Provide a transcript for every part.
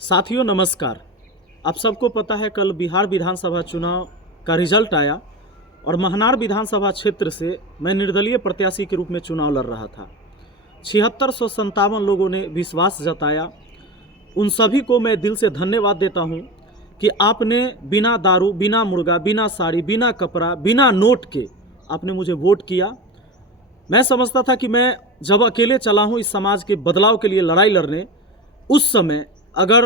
साथियों नमस्कार। आप सबको पता है कल बिहार विधानसभा चुनाव का रिजल्ट आया और महनार विधानसभा क्षेत्र से मैं निर्दलीय प्रत्याशी के रूप में चुनाव लड़ रहा था। 7657 लोगों ने विश्वास जताया। उन सभी को मैं दिल से धन्यवाद देता हूं कि आपने बिना दारू, बिना मुर्गा, बिना साड़ी, बिना कपड़ा, बिना नोट के आपने मुझे वोट किया। मैं समझता था कि मैं जब अकेले चला हूं इस समाज के बदलाव के लिए लड़ाई लड़ने, उस समय अगर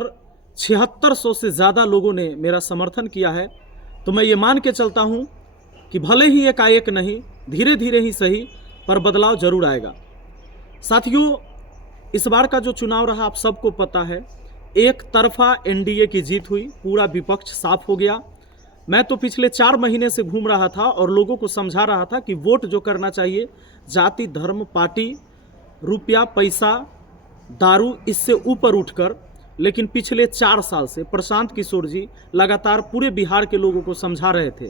7600 से ज़्यादा लोगों ने मेरा समर्थन किया है तो मैं ये मान के चलता हूँ कि भले ही एकाएक नहीं, धीरे धीरे ही सही, पर बदलाव जरूर आएगा। साथियों, इस बार का जो चुनाव रहा आप सबको पता है, एक तरफा एनडीए की जीत हुई, पूरा विपक्ष साफ हो गया। मैं तो पिछले 4 महीने से घूम रहा था और लोगों को समझा रहा था कि वोट जो करना चाहिए जाति, धर्म, पार्टी, रुपया, पैसा, दारू, इससे ऊपर उठकर। लेकिन पिछले 4 साल से प्रशांत किशोर जी लगातार पूरे बिहार के लोगों को समझा रहे थे,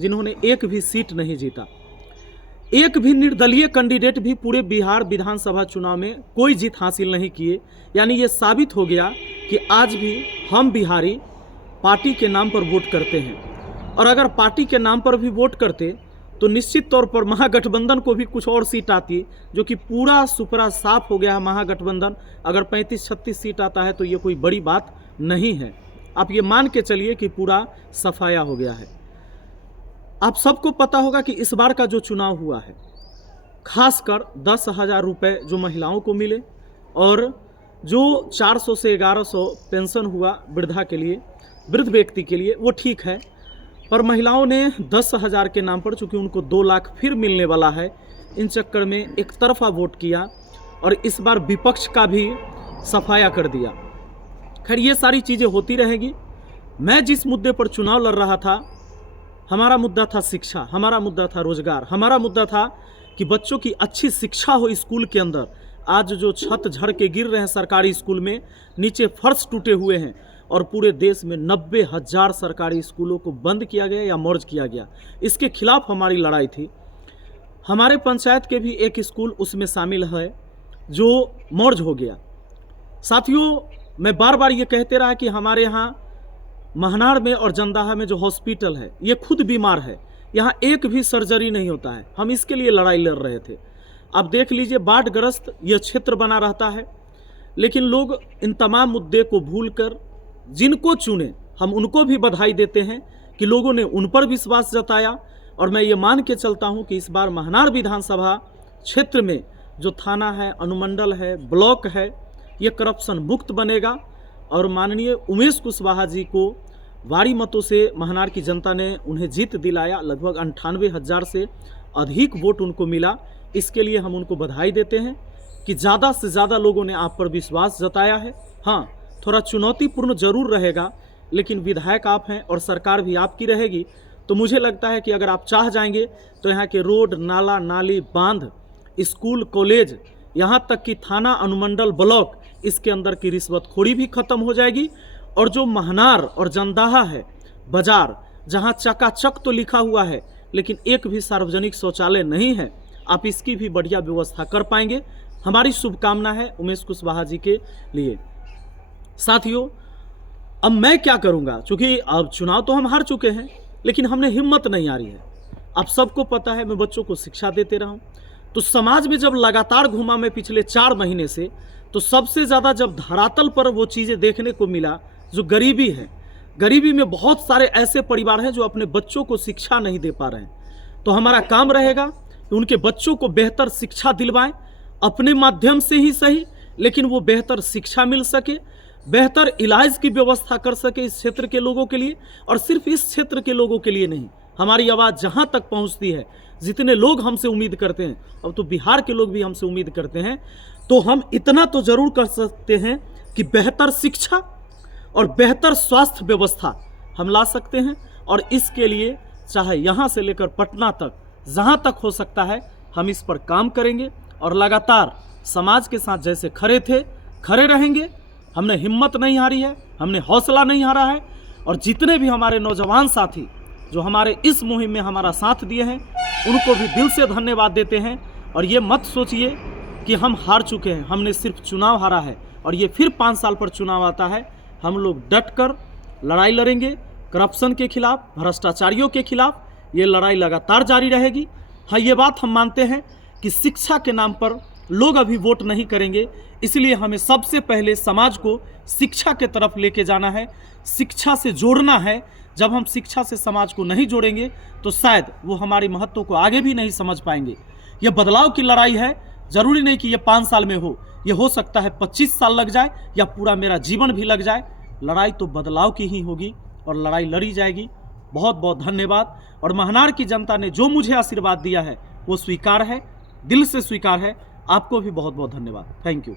जिन्होंने एक भी सीट नहीं जीता। एक भी निर्दलीय कैंडिडेट भी पूरे बिहार विधानसभा चुनाव में कोई जीत हासिल नहीं किए। यानी ये साबित हो गया कि आज भी हम बिहारी पार्टी के नाम पर वोट करते हैं, और अगर पार्टी के नाम पर भी वोट करते तो निश्चित तौर पर महागठबंधन को भी कुछ और सीट आती, जो कि पूरा सुपरा साफ हो गया है। महागठबंधन अगर 35-36 सीट आता है तो ये कोई बड़ी बात नहीं है। आप ये मान के चलिए कि पूरा सफाया हो गया है। आप सबको पता होगा कि इस बार का जो चुनाव हुआ है, खासकर 10,000 रुपये जो महिलाओं को मिले और जो 400 से 1100 पेंशन हुआ वृद्धा के लिए, वृद्ध व्यक्ति के लिए, वो ठीक है। पर महिलाओं ने 10,000 के नाम पर, चूँकि उनको 2 लाख फिर मिलने वाला है, इन चक्कर में एक तरफा वोट किया और इस बार विपक्ष का भी सफाया कर दिया। खैर, ये सारी चीज़ें होती रहेगी। मैं जिस मुद्दे पर चुनाव लड़ रहा था, हमारा मुद्दा था शिक्षा, हमारा मुद्दा था रोजगार, हमारा मुद्दा था कि बच्चों की अच्छी शिक्षा हो स्कूल के अंदर। आज जो छत झड़ के गिर रहे हैं सरकारी स्कूल में, नीचे फर्श टूटे हुए हैं, और पूरे देश में 90,000 सरकारी स्कूलों को बंद किया गया या मर्ज किया गया, इसके खिलाफ हमारी लड़ाई थी। हमारे पंचायत के भी एक स्कूल उसमें शामिल है जो मर्ज हो गया। साथियों, मैं बार बार ये कहते रहा कि हमारे यहाँ महनार में और जंदाहा में जो हॉस्पिटल है, ये खुद बीमार है, यहाँ एक भी सर्जरी नहीं होता है। हम इसके लिए लड़ाई लड़ रहे थे। अब देख लीजिए, बाढ़ग्रस्त यह क्षेत्र बना रहता है, लेकिन लोग इन तमाम मुद्दे को भूलकर जिनको चुने, हम उनको भी बधाई देते हैं कि लोगों ने उन पर विश्वास जताया। और मैं ये मान के चलता हूं कि इस बार महनार विधानसभा क्षेत्र में जो थाना है, अनुमंडल है, ब्लॉक है, ये करप्शन मुक्त बनेगा। और माननीय उमेश कुशवाहा जी को भारी मतों से महनार की जनता ने उन्हें जीत दिलाया। लगभग 98,000 से अधिक वोट उनको मिला। इसके लिए हम उनको बधाई देते हैं कि ज़्यादा से ज़्यादा लोगों ने आप पर विश्वास जताया है। हाँ, थोड़ा चुनौतीपूर्ण जरूर रहेगा, लेकिन विधायक आप हैं और सरकार भी आपकी रहेगी। तो मुझे लगता है कि अगर आप चाह जाएंगे तो यहाँ के रोड, नाला, नाली, बांध, स्कूल, कॉलेज, यहाँ तक कि थाना, अनुमंडल, ब्लॉक, इसके अंदर की रिश्वतखोरी भी खत्म हो जाएगी। और जो महनार और जंदाहा है बाजार, जहाँ चकाचक तो लिखा हुआ है लेकिन एक भी सार्वजनिक शौचालय नहीं है, आप इसकी भी बढ़िया व्यवस्था कर पाएंगे। हमारी शुभकामना है उमेश कुशवाहा जी के लिए। साथियों, अब मैं क्या करूंगा, क्योंकि अब चुनाव तो हम हार चुके हैं, लेकिन हमने हिम्मत नहीं हारी है। आप सबको पता है मैं बच्चों को शिक्षा देते रहा हूँ, तो समाज में जब लगातार घूमा मैं पिछले 4 महीने से, तो सबसे ज़्यादा जब धरातल पर वो चीज़ें देखने को मिला जो गरीबी है। गरीबी में बहुत सारे ऐसे परिवार हैं जो अपने बच्चों को शिक्षा नहीं दे पा रहे हैं। तो हमारा काम रहेगा कि उनके बच्चों को बेहतर शिक्षा दिलवाएं, अपने माध्यम से ही सही, लेकिन वो बेहतर शिक्षा मिल सके, बेहतर इलाज की व्यवस्था कर सके इस क्षेत्र के लोगों के लिए। और सिर्फ इस क्षेत्र के लोगों के लिए नहीं, हमारी आवाज़ जहां तक पहुंचती है, जितने लोग हमसे उम्मीद करते हैं, अब तो बिहार के लोग भी हमसे उम्मीद करते हैं, तो हम इतना तो जरूर कर सकते हैं कि बेहतर शिक्षा और बेहतर स्वास्थ्य व्यवस्था हम ला सकते हैं। और इसके लिए चाहे यहाँ से लेकर पटना तक, जहाँ तक हो सकता है, हम इस पर काम करेंगे और लगातार समाज के साथ जैसे खड़े थे खड़े रहेंगे। हमने हिम्मत नहीं हारी है, हमने हौसला नहीं हारा है। और जितने भी हमारे नौजवान साथी जो हमारे इस मुहिम में हमारा साथ दिए हैं, उनको भी दिल से धन्यवाद देते हैं। और ये मत सोचिए कि हम हार चुके हैं, हमने सिर्फ चुनाव हारा है और ये फिर 5 साल पर चुनाव आता है। हम लोग डट कर लड़ाई लड़ेंगे। करप्शन के खिलाफ, भ्रष्टाचारियों के खिलाफ ये लड़ाई लगातार जारी रहेगी। हाँ, ये बात हम मानते हैं कि शिक्षा के नाम पर लोग अभी वोट नहीं करेंगे, इसलिए हमें सबसे पहले समाज को शिक्षा के तरफ लेके जाना है, शिक्षा से जोड़ना है। जब हम शिक्षा से समाज को नहीं जोड़ेंगे तो शायद वो हमारे महत्व को आगे भी नहीं समझ पाएंगे। ये बदलाव की लड़ाई है, जरूरी नहीं कि ये 5 साल में हो, ये हो सकता है 25 साल लग जाए या पूरा मेरा जीवन भी लग जाए। लड़ाई तो बदलाव की ही होगी और लड़ाई लड़ी जाएगी। बहुत बहुत धन्यवाद। और महनार की जनता ने जो मुझे आशीर्वाद दिया है वो स्वीकार है, दिल से स्वीकार है। आपको भी बहुत बहुत धन्यवाद। Thank you.